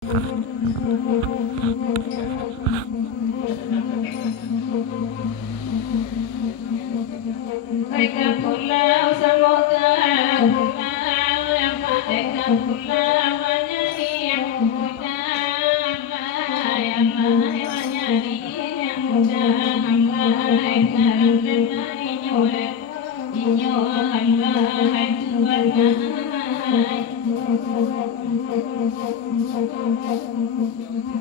Mereka pulau semoga pulau yang mereka pulau menjadi yang muda, yang menjadi yang muda, sekarang dari nyuruh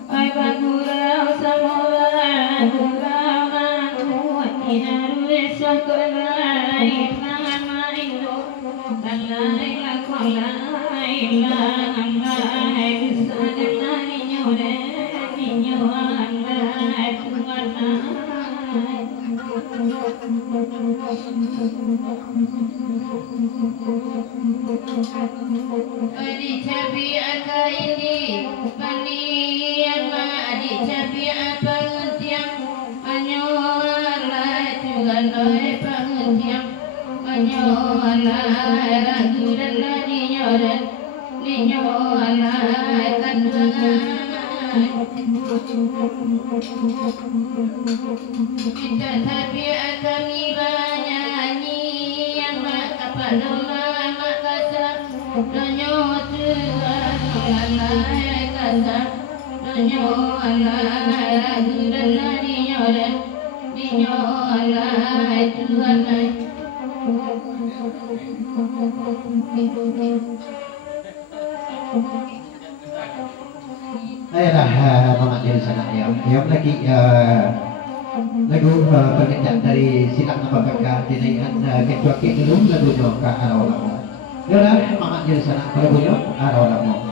Ay bagurau samoa durama iharu sakolai namaindo alai la kolai la amai bisanani nyore ninyo alai tuwana Adi cabi aka ini panian ma adi cabi apa tiang anyola Tuhan oi pangtiang anyola ratu dan ninyoran ninyola kandangan kita tapi kami banyanyi yang kepada mama kata donyo Tuhan alai kata donyo alai ragu dan ninyo alai Tuhan Ayolah Mama dari sana ya. Yang lagi lagu permintaan dari silang nama kakak tinaikan ketua dulu lagunya ke arah ulama. Yalah Mama dari sana lagunya arah ulama.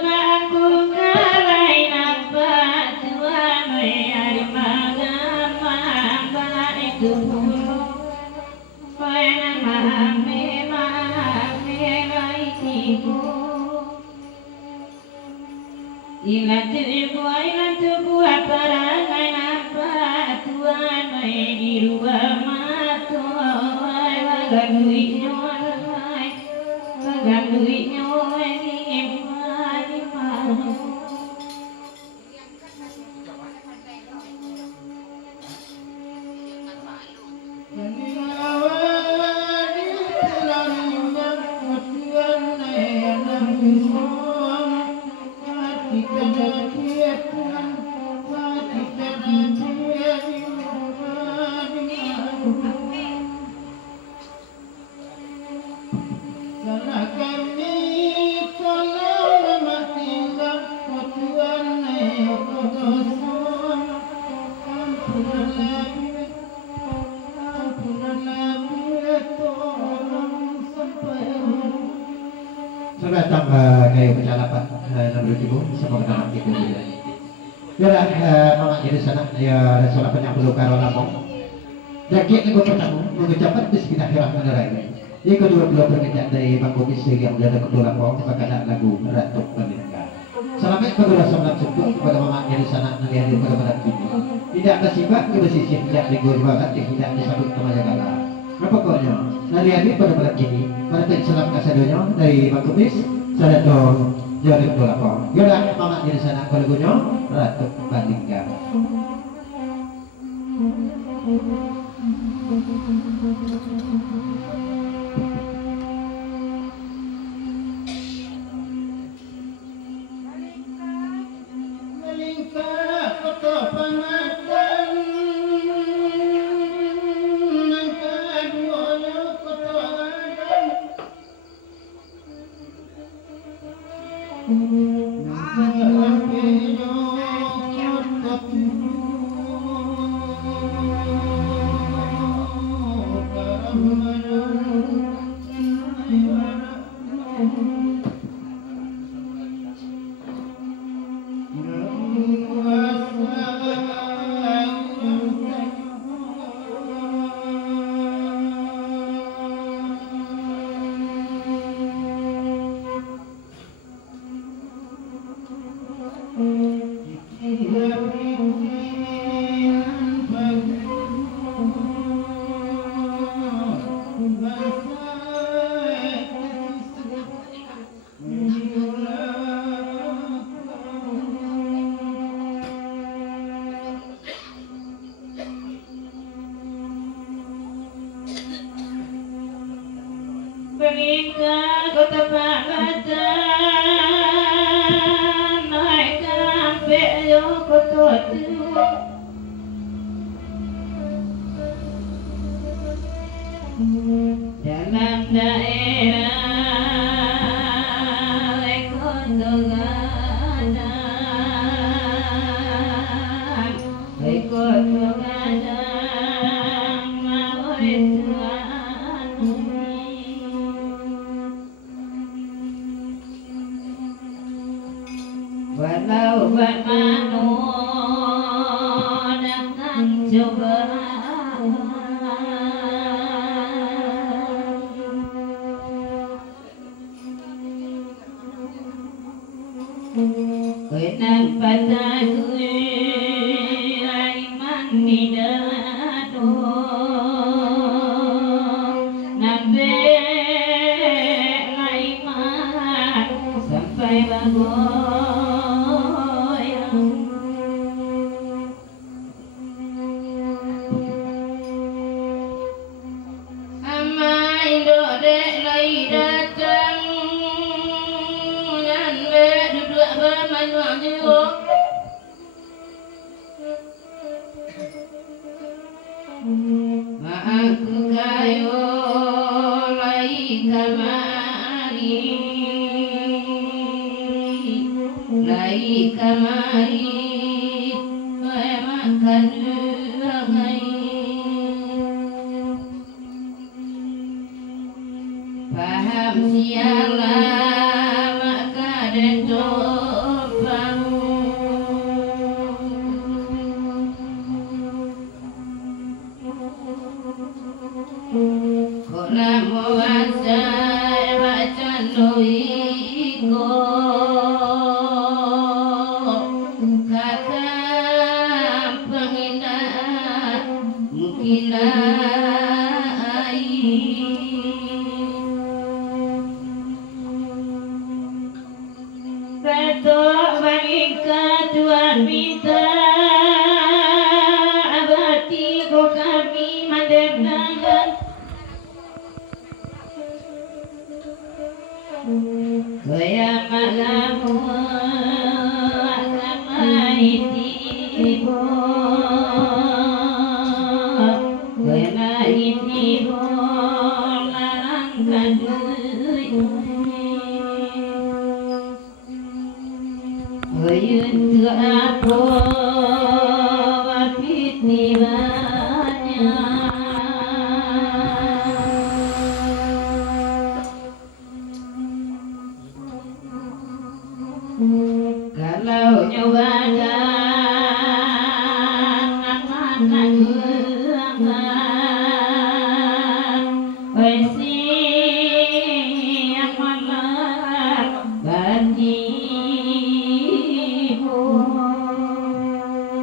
Maakul kalai nampak Tuhan hari magama baik dulu Wana mahame baik ibu Ilan tubuh aparangan nampak Tuhan di ruang mata Gagawin Sudah datang kayu kecalapan nomor 7 sama dengan kita juga. Yalah Mama jadi sana ya Rasulullah penyambut karo Lampung. Jadi yang pertama mengucapkan bismillahirrahmanirrahim. Yang kedua permintaan dari Bang Bobis yang menjadi kedua Lampung kepada lagu Ratu Pemindah. Selamat kedua sahabat sebut kepada Mama jadi sana yang hadir pada kita. Tidak kesibak kebesisih tidak libur banget tidak disambut kemana kala. Apa koknya? Nari hadir pada kini. Pada salam kasadonya dari Bang Bobis. Saya dong jadi kedua Lampung. Yalah Mama jadi sana lagunya Ratu Pemindah. Berikan kota Pabatan naik sampai yo kota tua. Dalam daerah kota Gadang, kota Gadang mau Tuhan. Walau bermanu datang cobaan, kenapa takut iman di dado, nampak iman sampai bangun. Aku kayo lai kamari, makan rangai. Paham sialah maka dentopang. Kola mawasa baca noiko kakak penghina mukilai. Betul bangika Tuhan minta abadi kau kami mendengarkan. Kaya malamu agama itibo, kaya itibo larang kadui. Kaya tu aku wapiti banyak. Kalau nyobadan anak gerangan, wesi yang malah banjimu.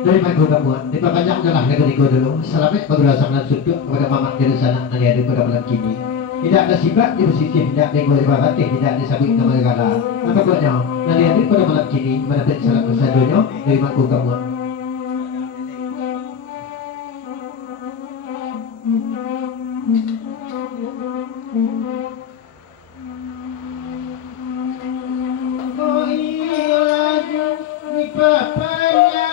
Dari Pak Guru Kamuan, di Papajak adalah negeri dulu. Selamat berdasarkan sudut kepada Mamak dari sana nanti pada malam kini. Tidak ada sifat di posisi tidak ada berbakat, tidak ada sabit nama negara. Apa buatnya? Nanti pada malam kini mendapat salah persadunya dari Pak Guru Kamuan. Oh iya, di papanya.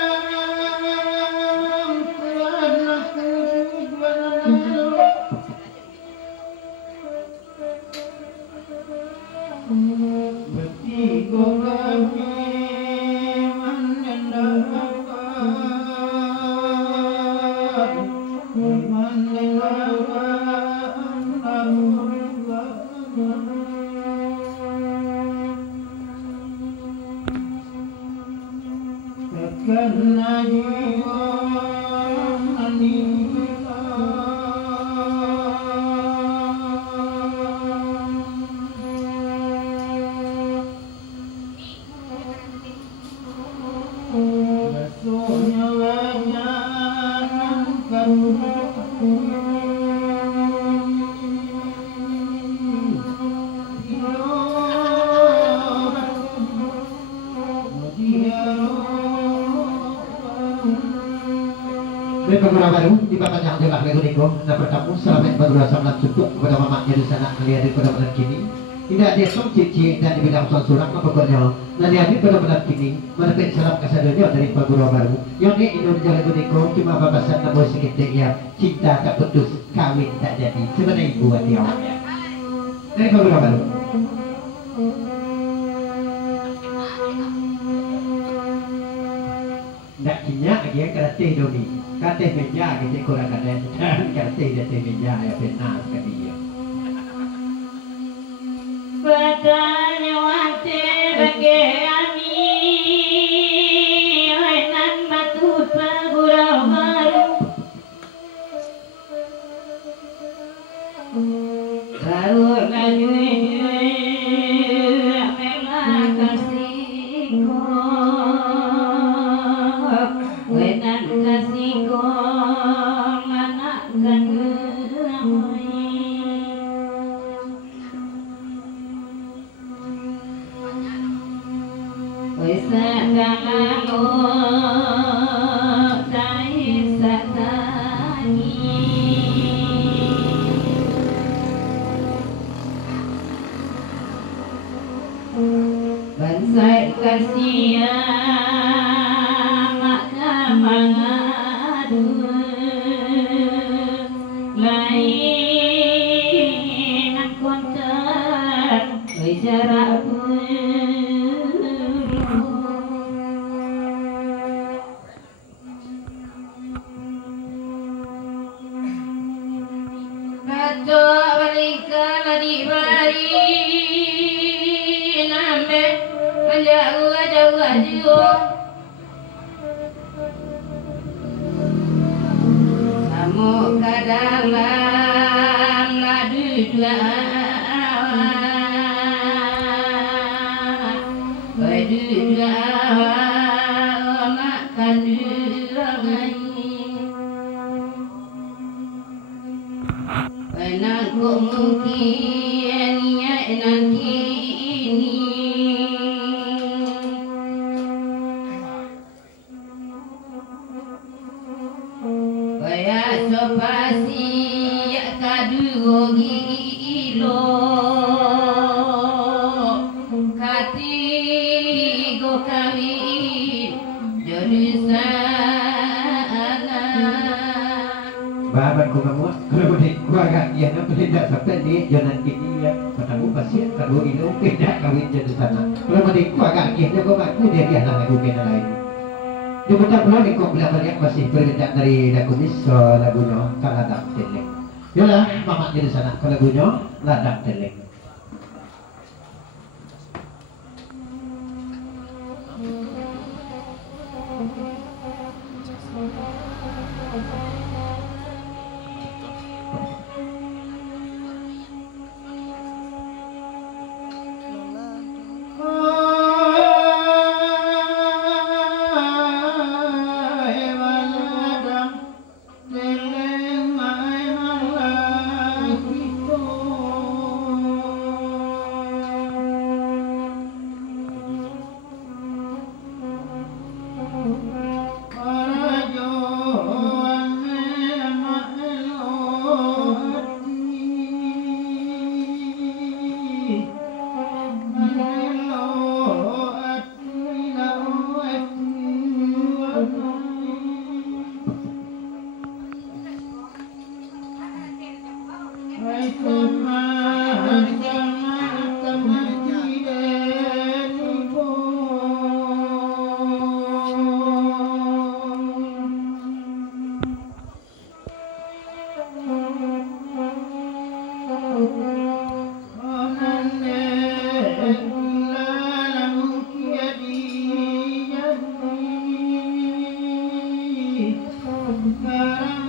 Karena jiwa Dari Pagura Baru di Bapak yang jelas lego niko na bertamu selamat Pagura Samlat Cukup kepada mamanya di sana melihat pada bulan kini tidak ada song cici dan di bidang soal surat pokoknya nanti hadir pada bulan kini menepin salam kasadonyo dari Pagura Baru yang ini Indonesia lego niko cuma babasan namun seketik ya cinta tak putus kawin tak jadi sebenarnya ibu hati awaknya dari Pagura Baru. Nak kinyak dia kereta doni. Kata meja kita kurang ada. Kata dia meja ya benar sekali dia. Bertanya waktu bagi kami, nan batu Pagura Baru. Baru laju melah kasihku. Wenan kasihku manakkan ramai. Wesa kalamu dai satani. Bansai kasihan mangadu lain kontan bicara Raja balika ladi bari nambe menjauh jauh Kamu kadang ladu dua baju dua makan dua penangku mungkin ya nanti ini Sopasi kadu gilo kati go kami jadi sana Bapak ku kamu kalau boleh ku agak dia nak tidak sampai ni jangan ini ya bertamu pasien kadu ini tidak kawin jadi sana kalau boleh ku agak dia aku dia lah lagu kena lain. Diputar pula di kau bilang banyak masih berbeda dari lagunis lagunya Ladang Teleng. Yolah, mama di sana kalau lagunya Ladang Teleng. Sekarang